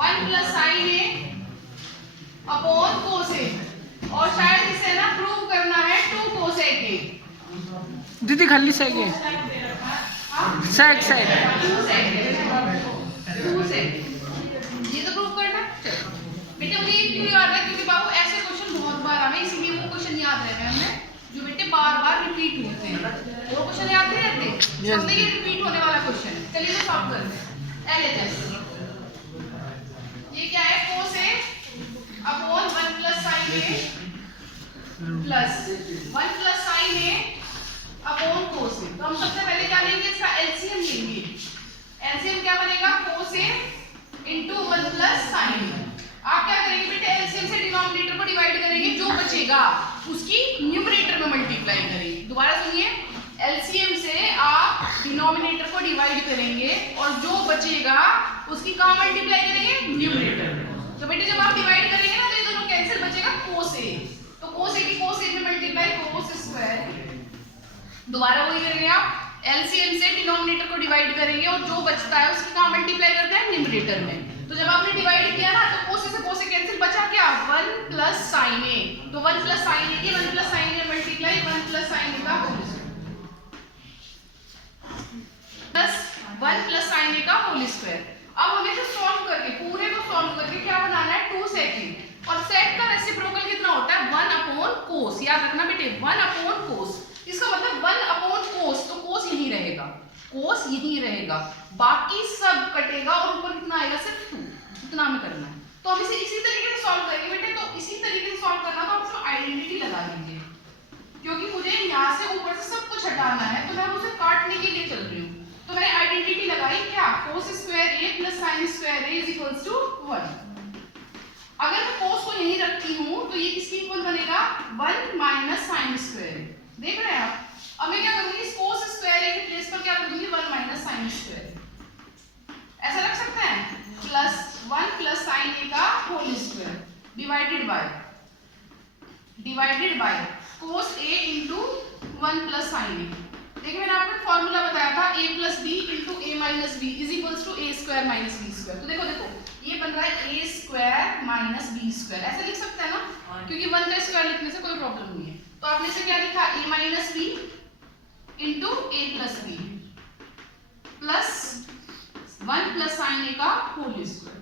1 plus sine ए upon cosec, और शायद इसे ना प्रूव करना है 2 कोसेक ए। दीदी खाली सेक है, सेक सेक 2 सेक ये तो प्रूव करना। चलो बेटे मुझे ये क्यों याद है, क्योंकि बाबू ऐसे क्वेश्चन बहुत बार आए, इसीलिए वो क्वेश्चन याद रहे हमें जो बेटे बार बार रिपीट होते हैं। वो क्वेश्चन याद नहीं रहते, हमने ये रिपीट होने वाला क्वेश्चन है। चलिए तो सॉल्व करते हैं। एलएचएस ये क्या है, कोस ए अपॉन 1 प्लस साइन ए प्लस 1 प्लस साइन ए अपॉन कोस ए। तो हम सबसे पहले क्या लेंगे, इसका एलसीएम लेंगे। एलसीएम क्या बनेगा, कोस ए इंटू 1 प्लस साइन ए। आप क्या करेंगे बेटे, एलसीएम से डिनोमिनेटर को डिवाइड करेंगे, जो बचेगा उसकी न्यूमरेटर में मल्टीप्लाई करेंगे। दोबारा सुनिए, एलसीएम से आप डिनोमिनेटर को डिवाइड करेंगे और जो बचेगा उसकी कहाँ मल्टीप्लाई करेंगे, न्यूमरेटर में। तो बेटे जब आप डिवाइड करेंगे ना तो ये दोनों कैंसिल, बचेगा कोस ए। तो कोस ए की कोस ए में मल्टीप्लाई कोस स्क्वायर। दोबारा वही करेंगे, आप एलसीएम से डिनोमिनेटर को डिवाइड करेंगे और जो बचता है उसकी कहाँ मल्टीप्लाई करते हैं, न्यूमरेटर में। तो जब आपने डिवाइड किया ना तो कोस से कोस कैंसिल, बचा क्या, 1 प्लस साइन ए। तो 1 प्लस साइन ए की 1 plus sine A multiply 1 plus sine A का whole plus 1 plus sine A का होल स्क्वायर। अब हमें जो सॉल्व करके पूरे को सॉल्व करके क्या बनाना है, 2 सेक। और सेक का रेसिप्रोकल कितना होता है, 1 अपॉन कोस। याद रखना बेटे 1 अपॉन कोस, इसका मतलब 1 अपॉन कोस। तो कोस यहीं रहेगा, कोस यहीं रहेगा, बाकी सब कटेगा और ऊपर कितना आएगा, सिर्फ 2। इतना हमें करना है। तो हम इसे इसी तरीके से सॉल्व करेंगे बेटे। तो इसी तरीके से सॉल्व करना, तो आप इसको आइडेंटिटी लगा लीजिए, क्योंकि मुझे यहाँ से ऊपर से सब कुछ हटाना है, तो मैं उसे काटने के लिए चल रही हूँ। तो मैंने आइडेंटिटी लगाई क्या, cos square A plus sine square A is equals to 1। अगर मैं कोस को यहीं रखती हूँ तो ये किसके इक्वल बनेगा, 1 माइनस साइन स्क्वायर। देख रहे हैं आप। अब मैं क्या करूंगी, इस कोस स्क्वायर ए के प्लेस पर क्या कर दूंगी, 1 माइनस साइन स्क्वायर। ऐसा रख सकते हैं, प्लस 1 प्लस साइन ए का whole square divided by cos A into 1 plus sine A. देखिए मैंने आपको फॉर्मूला बताया था, a plus B into A minus B is equals to A square minus B square. तो देखो ये बन रहा है A square minus B square. ऐसे लिख सकते हैं ना, क्योंकि 1 का स्क्वायर लिखने से कोई प्रॉब्लम नहीं है। तो आपने इसे क्या लिखा, A minus B into A plus B plus 1 plus sine A का होल स्क्वायर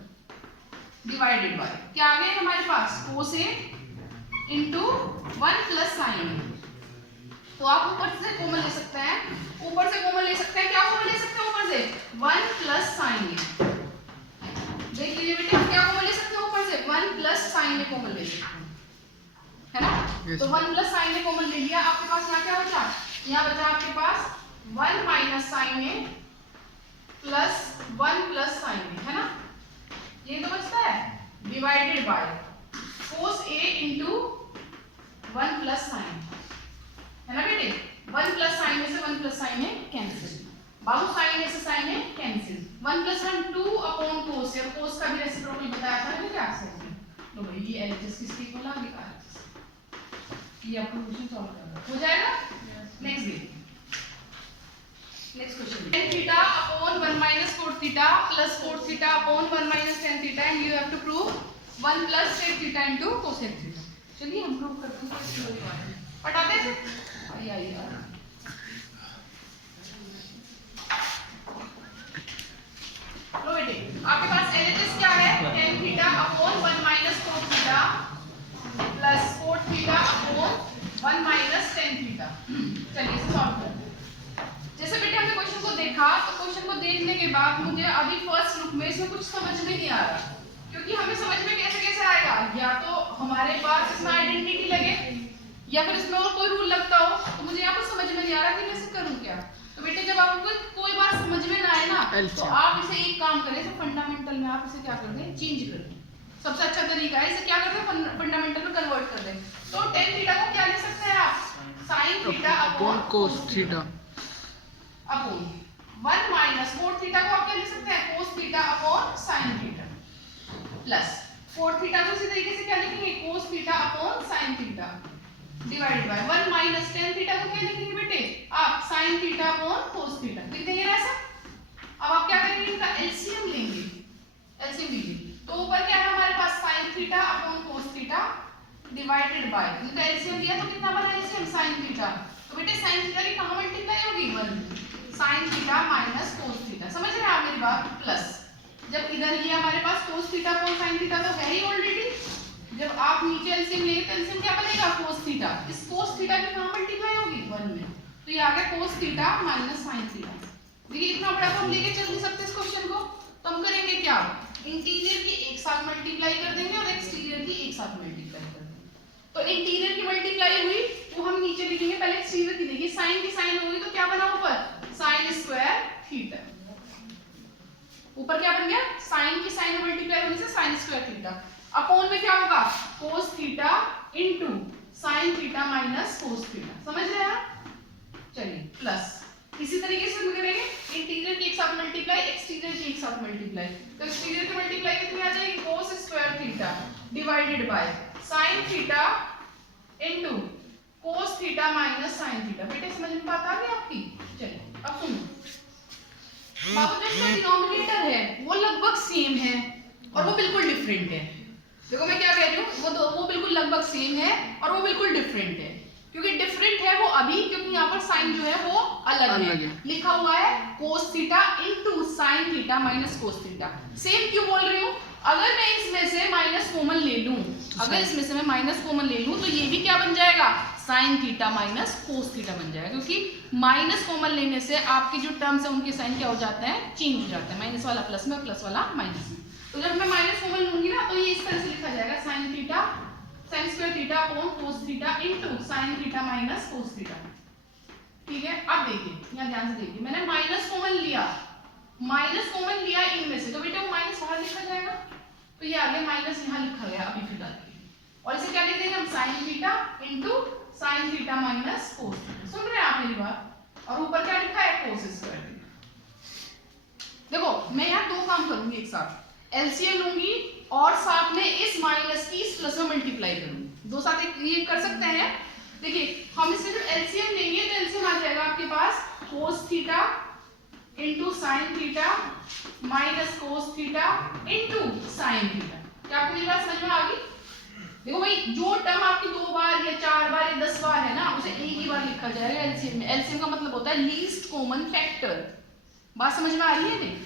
डिवाइडेड बाय क्या आ गया हमारे पास, cos A into 1 plus sine A. तो आप ऊपर से कॉमन ले सकते हैं, क्या कॉमन ले सकते हैं ऊपर से, 1 प्लस साइन ए। देख लीजिए बेटे, क्या कॉमन ले सकते हैं ऊपर से, 1 प्लस साइन ए कॉमन ले सकते हैं, है ना। तो 1 प्लस साइन ए कॉमन ले लिया, आपके पास यहाँ क्या बचा, यहाँ बचा आपके पास 1 माइनस साइन ए प्लस 1 प्लस साइन ए, है ना। ये तो बचता है divided by cos A into 1 plus sign, है ना बेटे। 1 प्लस साइन में से 1 प्लस साइन है कैंसिल, बाबू साइन में से साइन है कैंसिल। 1 प्लस 1 2 अपॉन कोस है, कोस का भी रेसिप्रोकल बताया था ना क्या से। तो भाई ये एलएचएस किसकी इक्वल आ गई, ये आपको क्वेश्चन सॉल्व करना हो जाएगा। नेक्स्ट देखिए, next question, tan theta upon 1 minus cot theta plus cot theta upon 1 minus tan theta and you have to prove 1 plus sec theta into cosec theta. चलिए हम प्रूव करते हैं, पटाते हैं। आइए लो बेटे, आपके पास एलएचएस क्या है, tan theta upon 1 minus cot theta plus cot theta upon 1 minus tan theta. चलिए इसे सॉल्व करते हैं। जैसे बेटे हमने क्वेश्चन को देखा, तो क्वेश्चन को देखने के बाद मुझे अभी फर्स्ट लुक में इसमें कुछ समझ में नहीं आ रहा, क्योंकि हमें समझ में कैसे आएगा, या तो हमारे पास इसमें आइडेंटिटी लगे या फिर इसमें और कोई रूल लगता हो। तो मुझे यहाँ पर समझ में नहीं आ रहा कि मैं इसे करूँ क्या। तो बेटे जब आपको कोई बात समझ में ना आए ना, तो आप इसे एक काम करें, फंडामेंटल में आप इसे क्या कर दें, चेंज कर दें। सबसे अच्छा तरीका है, इसे क्या कर दें, फंडामेंटल में कन्वर्ट कर दें। तो tan थीटा को क्या लिख सकते हैं आप, sin theta upon cos theta upon 1 minus cot theta को आप क्या लिख सकते हैं, cos theta upon sin theta plus cot theta को इसी तरीके से क्या लिखेंगे, cos theta upon sin theta divided bye 1 minus tan theta को क्या लिखेंगे बेटे, आप sin theta upon cos theta लिख देंगे ना ऐसा। अब आप क्या करेंगे, इनका एलसीएम लेंगे, एलसीएम लीजिए। तो डिवाइडेड बाय, इनका एलसीएम लिया तो कितना बना एलसीएम sin थीटा। तो बेटे sin थीटा की कहां मल्टीप्लाई होगी 1 sin theta minus cos theta. समझ रहे हैं आप मेरी बात। प्लस जब इधर ये हमारे पास cos theta cos sin theta तो है ही ऑलरेडी, जब आप नीचे एलसीएम लेंगे तो एलसीएम क्या बनेगा cos थीटा। इस cos थीटा की कहां मल्टीप्लाई होगी 1 में, तो ये आ गया cos theta minus sin theta. देखिए इतना बड़ा तो हम लेके चल नहीं सकते इस क्वेश्चन को, तो हम करेंगे क्या, इंटीरियर की एक साथ मल्टीप्लाई कर देंगे और एक्सटीरियर की एक साथ मल्टीप्लाई कर देंगे। तो इंटीरियर की मल्टीप्लाई हुई वो हम नीचे लिखेंगे, पहले एक्सटीरियर की। देखिए साइन की साइन होगी तो क्या बना ऊपर साइन स्क्वायर थीटा, ऊपर क्या बन गया साइन की साइन मल्टीप्लाई होने से साइन स्क्वायर थीटा, अपॉन में क्या होगा cos theta into sin theta minus cos theta. समझ रहे हैं आप। चलिए प्लस इसी तरीके से हम करेंगे इंटीरियर की एक साथ मल्टीप्लाई एक्सटीरियर की एक साथ मल्टीप्लाई। तो एक्सटीरियर की मल्टीप्लाई कितनी आ जाएगी cos square theta divided bye sin theta into cos theta minus sin theta. बेटे समझ में बात आ गई आपकी। चलिए अब सुनो, बाबू जो इसका डिनोमिनेटर है वो लगभग सेम है और वो बिल्कुल डिफरेंट है। देखो मैं क्या कह रही हूँ, वो बिल्कुल लगभग सेम है और वो बिल्कुल डिफरेंट है। क्योंकि डिफरेंट है वो अभी, क्योंकि यहाँ पर साइन जो है वो अलग है। लिखा हुआ है cos theta into sin theta minus cos theta. Same क्यों बोल रही हूँ, अगर मैं इसमें से माइनस कॉमन ले लूं, अगर इसमें से मैं माइनस कॉमन ले लूं तो ये भी क्या बन जाएगा sin theta minus cos theta बन जाएगा। क्योंकि माइनस कॉमन लेने से आपके जो टर्म्स है उनके साइन क्या हो जाते हैं चेंज हो जाते हैं, माइनस वाला प्लस में और प्लस वाला माइनस में। तो जब मैं माइनस कॉमन लूंगी ना तो ये इस तरह से लिखा जाएगा sin theta sin square theta upon cos theta into sin theta minus cos theta. ठीक है, अब देखिए यहाँ ध्यान से देखिए, मैंने माइनस कॉमन लिया इनमें से, तो बेटा वो माइनस बाहर लिखा जाएगा, तो ये आगे माइनस यहाँ लिखा गया अभी फिलहाल। और इसे क्या लिख देंगे हम sin theta into sin theta minus cos theta. सुन रहे हैं आप मेरी बात। और ऊपर क्या लिखा है cos स्क्वायर थीटा। देखो मैं यहाँ दो काम करूंगी एक साथ, एलसीएम लूंगी और साथ में इस माइनस की इस प्लस में मल्टीप्लाई करूंगी, दो साथ ये कर सकते हैं। देखिए हम इसमें जो एलसीएम लेंगे तो एलसीएम आ जाएगा आपके पास cos theta into sin theta minus cos theta into sin theta. क्या आपको ये बात समझ में आ गई। देखो भाई जो टर्म आपकी 2 बार या 4 बार या 10 बार है ना उसे एक ही बार लिखा जाएगा एलसीएम में। एलसीएम का मतलब होता है लीस्ट कॉमन फैक्टर। बात समझ में आ रही है नहीं।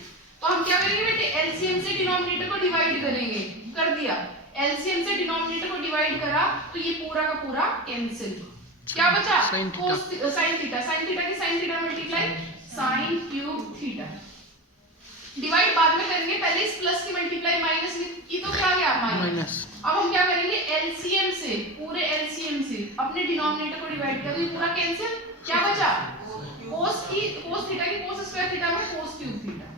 तो हम क्या करेंगे बेटे एलसीएम से डिनोमिनेटर को डिवाइड करेंगे, कर दिया। एलसीएम से डिनोमिनेटर को डिवाइड करा तो ये पूरा का पूरा कैंसिल। क्या बचा sin थीटा, sin थीटा की sin theta multiply sin cube theta. Divide बाद में करेंगे, पहले इस प्लस की मल्टीप्लाई माइनस की तो क्या गया माइनस। अब हम क्या करेंगे एलसीएम से, पूरे एलसीएम से अपने डिनोमिनेटर को डिवाइड कर, तो ये पूरा कैंसिल। क्या बचा cos थीटा की cos स्क्वायर थीटा में cos क्यूब थीटा।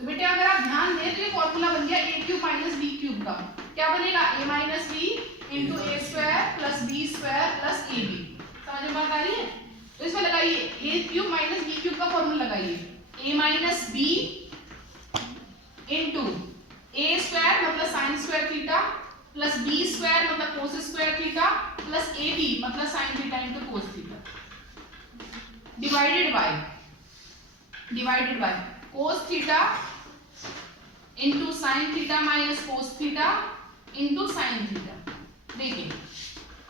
तो बेटे अगर आप ध्यान दें तो ये फॉर्मूला बन गया a cube minus b cube का। क्या बनेगा a minus b into A square plus B square plus A B. समझ में बात आ रही है। तो इसमें लगाइए a cube minus b cube का फॉर्मूला लगाइए, a minus b into A square मतलब sine square theta plus B square मतलब cos square theta plus A B मतलब sine theta into cos theta divided by cos theta into sine theta minus cos theta into sine theta. देखिए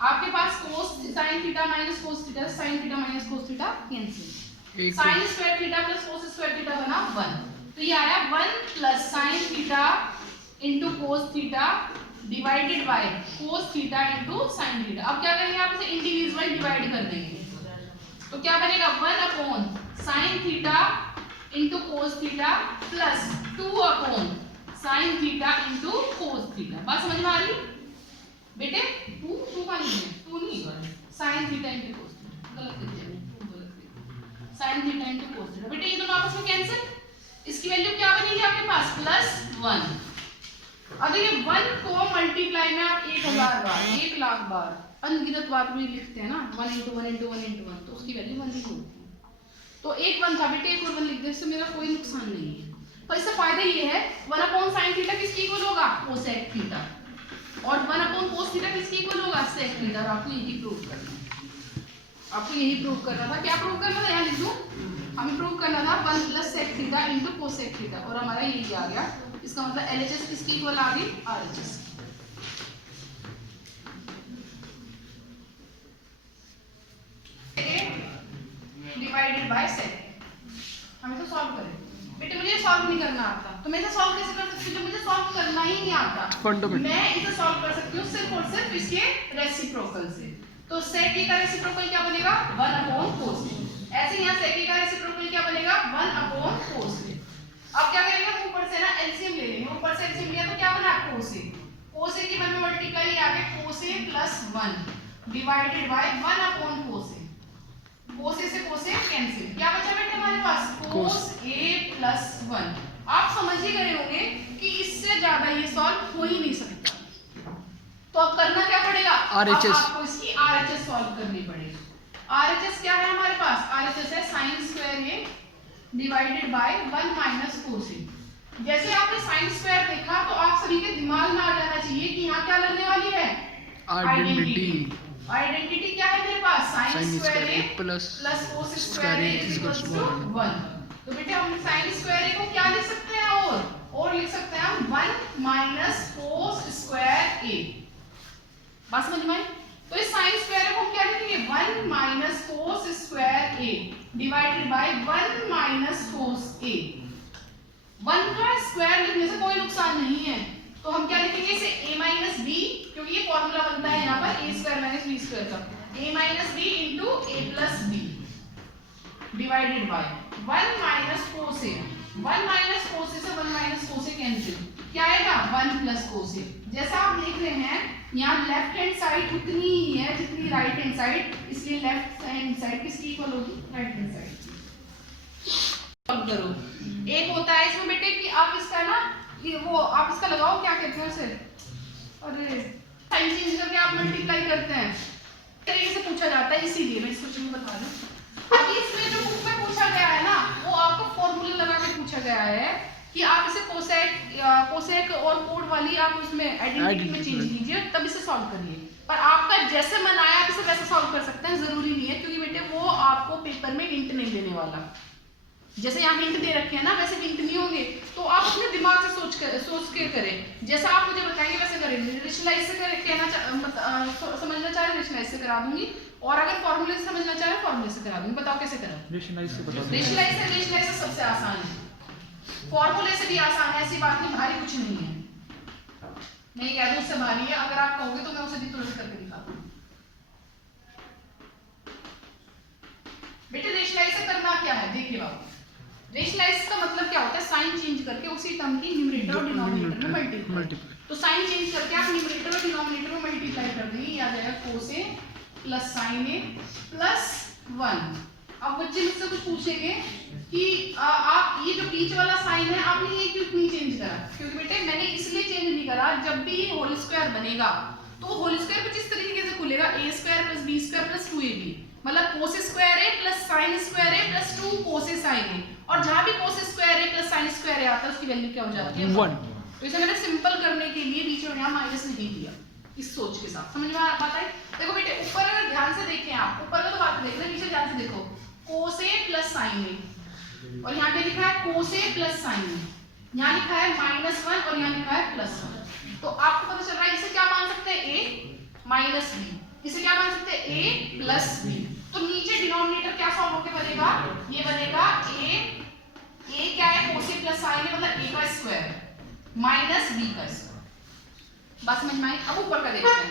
आपके पास cos sine theta minus cos theta, sine theta minus cos theta cancel. Sine square theta plus cos square theta बना 1, तो ये आया 1 plus sign theta into cos theta divided by cos theta into sine theta. अब क्या करेंगे आप इसे individual divide कर देंगे, तो क्या बनेगा 1 upon sine theta into cos theta plus 2 upon sine theta into cos theta. बात समझ में आ रही बेटे। 2 का नहीं है, 2 नहीं, sign theta into cos theta गलत लिख दिया, 2 गलत लिख, sign theta into cos theta. बेटे ये दोनों आपस में कैंसिल, इसकी वैल्यू क्या बनेगी आपके पास प्लस 1। अब देखिए 1 को मल्टीप्लाई में आप 1000 बार 1 लाख बार अनगिनत बार भी लिखते हैं ना, 1 इंटू 1 इंटू 1 इंटू 1, तो उसकी वैल्यू 1 ही होती है। तो एक 1 था बेटे, एक और 1 लिख दे, इससे मेरा कोई नुकसान नहीं है। तो इससे फायदा ये है 1 अपॉन साइन थीटा किसके इक्वल होगा कोसेक थीटा, और 1 अपॉन कोस थीटा किसके इक्वल होगा सेक थीटा। और आपको यही प्रूव करना है, आपको यही प्रूव करना था। क्या प्रूव करना था, यहाँ लिख दूं, हमें प्रूव करना था 1 plus sec theta into cosec theta, और हमारा यही आ गया। इसका मतलब एलएचएस किसके इक्वल आ गई आरएचएस। Divided by sec. हमें तो सॉल्व करें बेटे, मुझे सॉल्व नहीं करना आता तो मैं इसे सॉल्व कैसे कर सकती हूँ जब मुझे सॉल्व करना ही नहीं आता। फंडामेंटल मैं इसे सॉल्व कर सकती हूँ सिर्फ और सिर्फ इसके रेसिप्रोकल से। तो sec a का रेसिप्रोकल क्या बनेगा 1 अपॉन cos a। ऐसे यहाँ sec a का रेसिप्रोकल क्या बनेगा 1 अपॉन cos a। अब क्या करेंगे हम ऊपर से ना एलसीएम ले लेंगे, ऊपर से एलसीएम लिया तो क्या बना cos a। cos a की 1 में मल्टीप्लाई आगे cos a plus 1 divided by 1 upon cos a। cos a से cos a कैंसिल, क्या बचा बेटे हमारे पास cos a प्लस 1। आप समझ ही गए होंगे कि इससे ज्यादा ये सॉल्व हो ही नहीं सकता। तो अब करना क्या पड़ेगा, RHS। अब आपको इसकी RHS सॉल्व करनी पड़ेगी। RHS क्या है हमारे पास, RHS है sin square a divided by 1 minus cos a। जैसे आपने sin स्क्वायर देखा तो आप सभी के दिमाग में आ जाना चाहिए कि यहाँ क्या लगने वाली है आइडेंटिटी। आइडेंटिटी क्या है मेरे पास sin square a plus cos square a equals to 1। तो बेटे हम sin स्क्वायर a को क्या लिख सकते हैं और लिख सकते हैं हम 1 माइनस cos स्क्वायर a। बात समझ में आई? तो इस sin स्क्वायर को हम क्या लिखेंगे 1 minus cos square a divided by 1 minus cos a। 1 का स्क्वायर लिखने से कोई नुकसान नहीं है, तो हम क्या लिखेंगे इसे a माइनस b, क्योंकि ये फॉर्मूला बनता है यहाँ पर a square minus b square का, a minus b into a plus b divided by 1 minus cos a। 1 minus cos a से 1 माइनस cos a कैंसिल, क्या आएगा 1 प्लस cos a। जैसा आप देख रहे हैं यहाँ लेफ्ट हैंड साइड उतनी ही है जितनी राइट हैंड साइड, इसलिए लेफ्ट हैंड साइड किसकी इक्वल होगी राइट हैंड साइड। सॉल्व करो। एक होता है इसमें बेटे कि आप इसका ना ये वो आप इसका लगाओ क्या कहते हैं उसे, अरे साइन चेंज करके आप मल्टीप्लाई करते हैं, तरीके से पूछा जाता है, इसीलिए मैं इस क्वेश्चन में बता दूं। अभी इसमें जो बुक में पूछा गया है ना वो आपको फॉर्मूला लगा के पूछा गया है कि आप इसे कोसेक और कोड वाली आप उसमें आइडेंटिटी में चेंज कीजिए तब इसे सॉल्व करिए। पर आपका जैसे मन आया आप इसे वैसे सॉल्व कर सकते हैं, जरूरी नहीं है, क्योंकि बेटे वो आपको पेपर में हिंट नहीं देने वाला। जैसे यहाँ हिंट दे रखे हैं ना वैसे हिंट नहीं होंगे, तो आप अपने दिमाग से सोच के करें। जैसा आप मुझे बताएंगे वैसे करें। रेशनलाइज से समझना चाह रहे रेशनलाइज से करा दूंगी, और अगर फॉर्मूले से समझना चाह रहे फॉर्मूले से करा दूंगी। बताओ कैसे करें। रेशनलाइज से रेशनलाइज से सबसे आसान है, फॉर्मूले से भी आसान है, ऐसी बात नहीं, भारी कुछ नहीं है। मैं ये कह दूं उससे भारी है, अगर आप कहोगे तो मैं उसे भी तुरंत करके दिखा दूं। बेटे रेशनलाइज से करना क्या है देखिए बाबू, रेशनलाइज का मतलब क्या होता है साइन चेंज करके उसी टर्म की न्यूमरेटर और डिनोमिनेटर में मल्टीप्लाई। तो साइन चेंज करके आप न्यूमरेटर और डिनोमिनेटर में मल्टीप्लाई कर देंगे, ये आ जाएगा cos a plus sin a plus 1। अब बच्चे मुझसे कुछ पूछेंगे कि आप ये जो बीच वाला साइन है आपने ये क्यों नहीं चेंज करा, क्योंकि बेटे मैंने इसलिए चेंज नहीं करा, जब भी होल स्क्वायर बनेगा तो होल स्क्वायर कुछ इस तरीके से खुलेगा a square plus b square plus 2ab, मतलब cos square a plus sin square a plus 2 cos a sin a, और जहां भी cos square a plus sin square a आता है उसकी वैल्यू क्या हो जाती है 1। तो इसे मैंने सिंपल करने के लिए बीच में यहाँ माइनस नहीं दिया, इस सोच के साथ। समझ में आता है? देखो बेटे ऊपर अगर ध्यान से देखें, आप ऊपर का तो बात देख रहे हैं, नीचे ध्यान से देखो cos a plus sin a, और यहाँ पे लिखा है cos a plus sin a, यहाँ लिखा है -1 और यहाँ लिखा है +1। तो आपको पता चल रहा है इसे क्या मान सकते हैं a माइनस b, इसे क्या मान सकते हैं a प्लस b। तो नीचे डिनोमिनेटर क्या फॉर्म होके बनेगा, ये बनेगा a क्या है cos a plus sin a, मतलब a का स्क्वायर माइनस b का स्क्वायर। बस समझ में आई? अब ऊपर का देखते हैं।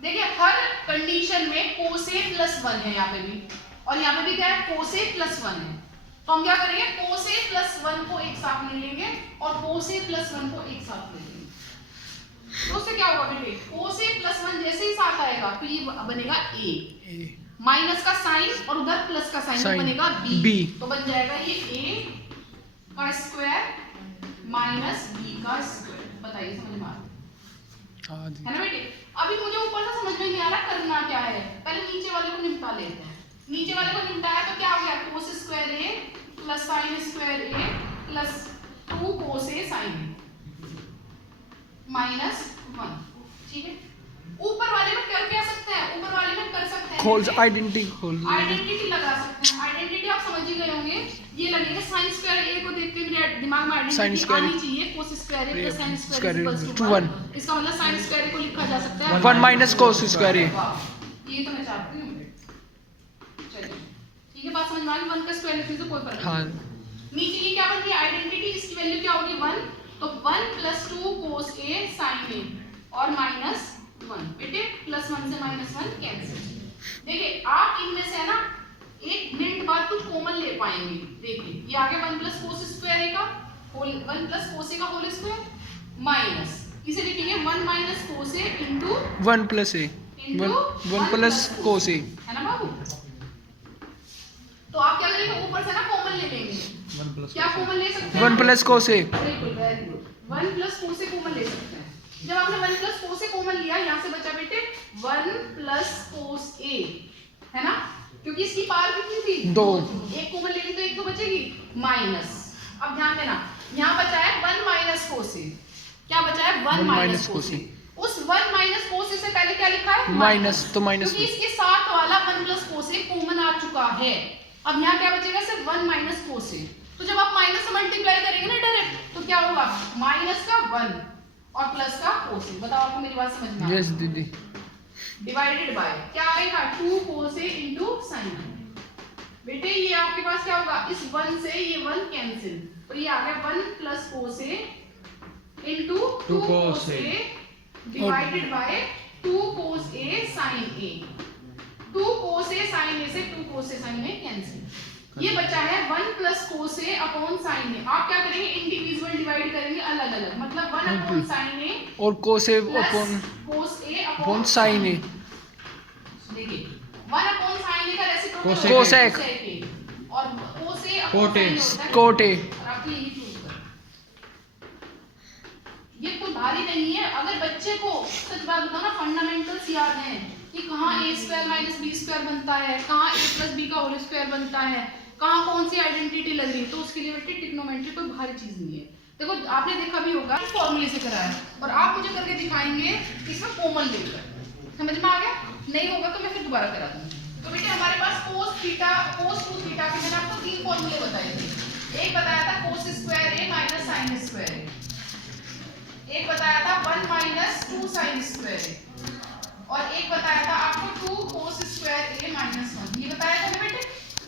देखिए हर कंडीशन में cos a प्लस 1 है यहाँ पे भी, और यहाँ पे भी क्या है cos a प्लस 1 है। तो हम क्या करेंगे cos a प्लस 1 को एक साथ ले लेंगे और cos a प्लस 1 को एक साथ ले लेंगे। तो उससे क्या होगा बेटे, cos a प्लस 1 जैसे ही साथ आएगा तो ये बनेगा a, माइनस का साइन और उधर प्लस का साइन तो बनेगा b, तो बन जाएगा ये a का स्क्वायर माइनस b का स्क्वायर। बताइए समझ में आ रहा है ना बेटे? अभी मुझे ऊपर से समझ में नहीं आ रहा करना क्या है, पहले नीचे वाले को निपटा लेते हैं। नीचे वाले को निपटाया तो क्या हो गया cos square a plus sin square a plus 2 cos a sin a minus 1। ठीक है, ऊपर वाले में कर क्या सकते हैं, ऊपर वाले में कर सकते हैं खोल आइडेंटिटी आइडेंटिटी लगा सकते हैं। आइडेंटिटी आप समझ ही गए होंगे, ये लगेगा sin स्क्वायर a को देख के मेरे दिमाग में आइडेंटिटी आनी चाहिए, cos square a plus sin square equals to 1। इसका मतलब sin स्क्वायर को लिखा जा सकता है 1 माइनस cos स्क्वायर a। ये तो मैं चाहती हूँ। चलिए ठीक है, बात समझ में आ गई, 1 का स्क्वायर लिखने से कोई फर्क नहीं। हाँ नीचे ये क्या बन गई आइडेंटिटी, इसकी वैल्यू क्या होगी 1, तो 1 + 2 cos a sin a और -1 बेटे +1 से -1 कैंसिल। देखिए आप इनमें से है ना 1 मिनट बाद कुछ कॉमन ले पाएंगे। देखिए ये आ गया 1 + cos स्क्वायर a का होल 1 + cos a का होल स्क्वायर माइनस इसे लिखेंगे 1 - cos a into 1 + a 1 + cos a है ना बाबू। तो आप क्या करेंगे ऊपर से ना कॉमन ले लेंगे, क्या कॉमन ले सकते हैं 1 + cos a बिल्कुल very good 1 + cos a common ले सकते हैं। जब आपने 1 + cos a कॉमन लिया यहाँ से बचा बेटे 1 + cos a है ना, क्योंकि इसकी पावर कितनी थी 2, एक कॉमन लेंगे तो एक तो बचेगी माइनस। अब ध्यान देना यहाँ बचा है 1 - cos a, क्या बचा है 1 - cos a। उस 1 - cos a से पहले क्या लिखा है माइनस, तो माइनस क्योंकि इसके साथ वाला 1 + cos a कॉमन आ चुका है। अब यहाँ क्या बचेगा सिर्फ 1 - cos a। तो जब आप माइनस से मल्टीप्लाई करेंगे ना डायरेक्ट तो क्या होगा माइनस का 1 और प्लस का cos a। बताओ आपको मेरी बात समझ में आ रही है? यस दीदी डिवाइडेड बाय क्या आएगा 2 cos a into sin a। बेटे ये आपके पास क्या होगा इस 1 से ये 1 कैंसिल तो ये आ गया 1 + cos a into 2 cos a divided by 2 cos a sin a। 2 cos a sin a से 2 cos a sin a cancel. ये बचा है 1 + cos a upon sin a। आप क्या करेंगे इंडिविजुअल डिवाइड करेंगे अलग अलग, मतलब 1 अपॉन sin a और cos a plus upon cos a upon upon sin a। देखिए 1 अपॉन sin a का रेसिप्रोकल cosec और cos a upon sin a होता है cot a। और आपको यही प्रूव करना। ये कोई भारी नहीं है। अगर बच्चे को सच बात बताओ ना फंडामेंटल्स याद हैं कि कहाँ a² - b² बनता है, कहाँ a + b का होल स्क्वायर बनता है, कहाँ कौन सी आइडेंटिटी लग रही है, तो उसके लिए बेटे ट्रिग्नोमेट्री कोई भारी चीज नहीं है। देखो आपने देखा भी होगा फॉर्मूले से कराया और आप मुझे करके दिखाएंगे इसमें कॉमन लेकर, समझ में आ गया? नहीं होगा तो मैं फिर दोबारा करा दूंगी। तो बेटे हमारे पास cos 2 थीटा के मैंने आपको 3 फॉर्मूले बताए थे। एक बताया था cos square a - sin square a, एक बताया था 1 - 2 sin स्क्वायर a और एक बताया था आपको 2 cos स्क्वायर a - 1। ये बताया था ना बेटे,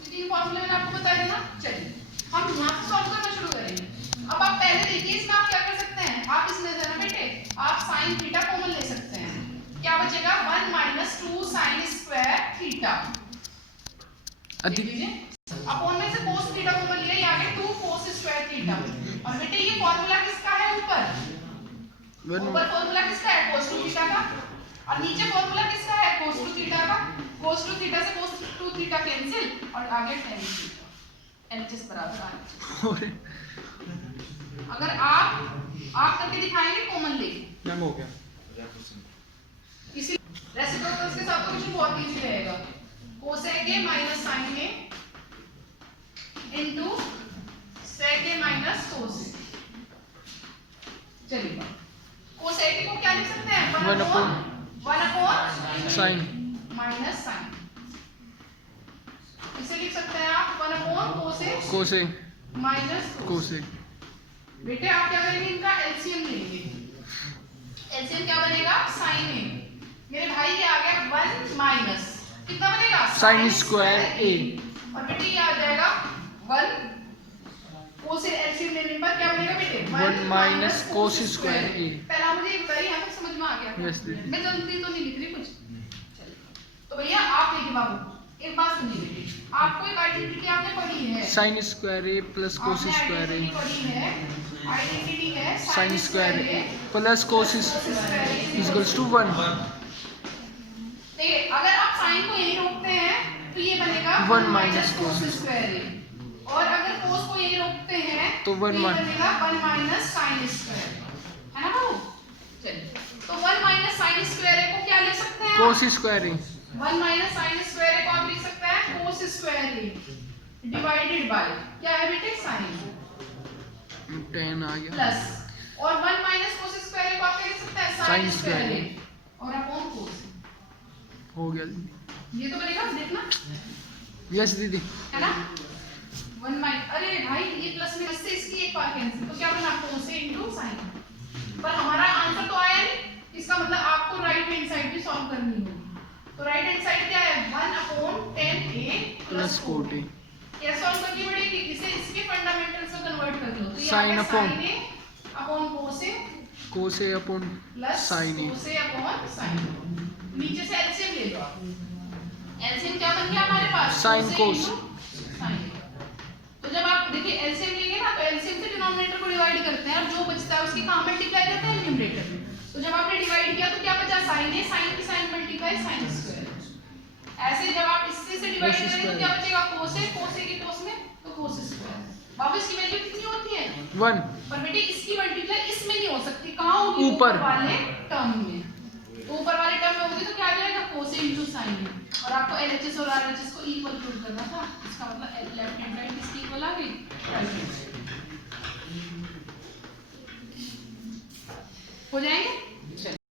ये 3 फॉर्मूले मैंने आपको बताए थे ना। चलिए हम यहाँ से सॉल्व करना शुरू करेंगे। अब आप पहले देखिए इसमें आप क्या कर सकते हैं, आप इसमें से ना बेटे आप sin थीटा कॉमन ले सकते हैं। क्या बचेगा 1 - 2 sin स्क्वायर थीटा अपॉन में से cos थीटा कॉमन लिया, ये आ गया 2 cos स्क्वायर थीटा। और बेटे ये फॉर्मूला किसका है ऊपर फॉर्मूला किसका है cos 2 थीटा का और नीचे फॉर्मूला किसका है cos 2 थीटा का। cos 2 थीटा से cos 2 थीटा कैंसिल और आगे tan थीटा LHS बराबर आ गया। अगर आप करके दिखाएंगे कॉमन लेके मैम हो गया। इसी रेसिप्रोकल्स के साथ तो कुछ बहुत इजी रहेगा। cosec a - sin a into sec a - cos a। चलिए cosec a को क्या लिख सकते हैं 1 अपॉन sin माइनस sin। इसे लिख सकते हैं आप 1 upon cos a minus cos a। बेटे आप क्या करेंगे इनका एलसीएम लेंगे। एलसीएम क्या बनेगा sin a। मेरे भाई ये आ गया 1 माइनस कितना बनेगा sin स्क्वायर a और बेटे ये आ जाएगा 1 cos a एलसीएम लेने पर क्या बनेगा बेटे 1 माइनस cos स्क्वायर a। पहला मुझे ये बताइए यहाँ तक समझ में आ गया? यस दीदी। मैं जल्दी तो नहीं लिख रही कुछ। चलिए तो भैया आप देखिए बाबू एक बात सुनिए बेटे, आपको एक आइडेंटिटी आपने पढ़ी है sin square a plus cos square a identity है sin square a plus cos equals to 1। देखिए अगर आप साइन को यहीं रोकते हैं तो ये बनेगा 1 माइनस cos स्क्वायर a और अगर cos को यहीं रोकते हैं तो 1 ये बनेगा 1 माइनस sin स्क्वायर है ना बाबू। चलिए तो 1 माइनस sin स्क्वायर a को क्या लिख सकते हैं cos square a 1 minus sin square a को आप लिख सकते हैं cos square a divided by क्या है बेटे sin 10 आ गया प्लस और 1 माइनस cos स्क्वायर a को आप क्या लिख सकते हैं sin sin square square a और अपॉन cos हो गया। ये तो बनेगा देखना यस दीदी। है ना 1 माइनस अरे भाई ये प्लस में इससे इसकी एक बार कैंसिल तो क्या बना cos a इनटू sin। पर हमारा आंसर तो आया नहीं, इसका मतलब आपको राइट हैंड साइड भी सॉल्व करनी होगी। तो राइट हैंड साइड क्या है 1 अपॉन 10a प्लस 40 कैसे सॉल्व करनी पड़ेगी, इसे इसके फंडामेंटल्स में कन्वर्ट कर लो। तो ये Sin upon sin a upon cos a cos a upon plus sin a। cos a upon sin a। नीचे से एलसीएम ले लो आप। एलसीएम क्या बन गया हमारे पास, Sin cos। sin a। तो जब आप देखिए एलसीएम लेंगे ना, तो एलसीएम से डिनोमिनेटर को डिवाइड करते हैं और जो बचता है उसकी कहाँ मल्टीप्लाई करते हैं, न्यूमरेटर में। तो जब आपने डिवाइड किया तो क्या बचा, sin a, sin की sin मल्टीप्लाई sin स्क्वायर। ऐसे जब आप इससे से डिवाइड करेंगे तो क्या बचेगा, cos a, cos a की cos में तो cos स्क्वायर। वापस की वैल्यू कितनी होती है, 1। पर बेटे इसकी मल्टीप्लाई इसमें नहीं हो सकती, कहाँ होगी, ऊपर वाले टर्म में। तो ऊपर वाले टर्म में होगी तो क्या आ जाएगा, cos a into sin a। और आपको LHS और RHS को इक्वल प्रूव करना था, इसका मतलब लेफ्ट हैंड साइड किसकी इक्वल आ गई, राइट हैंड साइड। हो जाएंगे।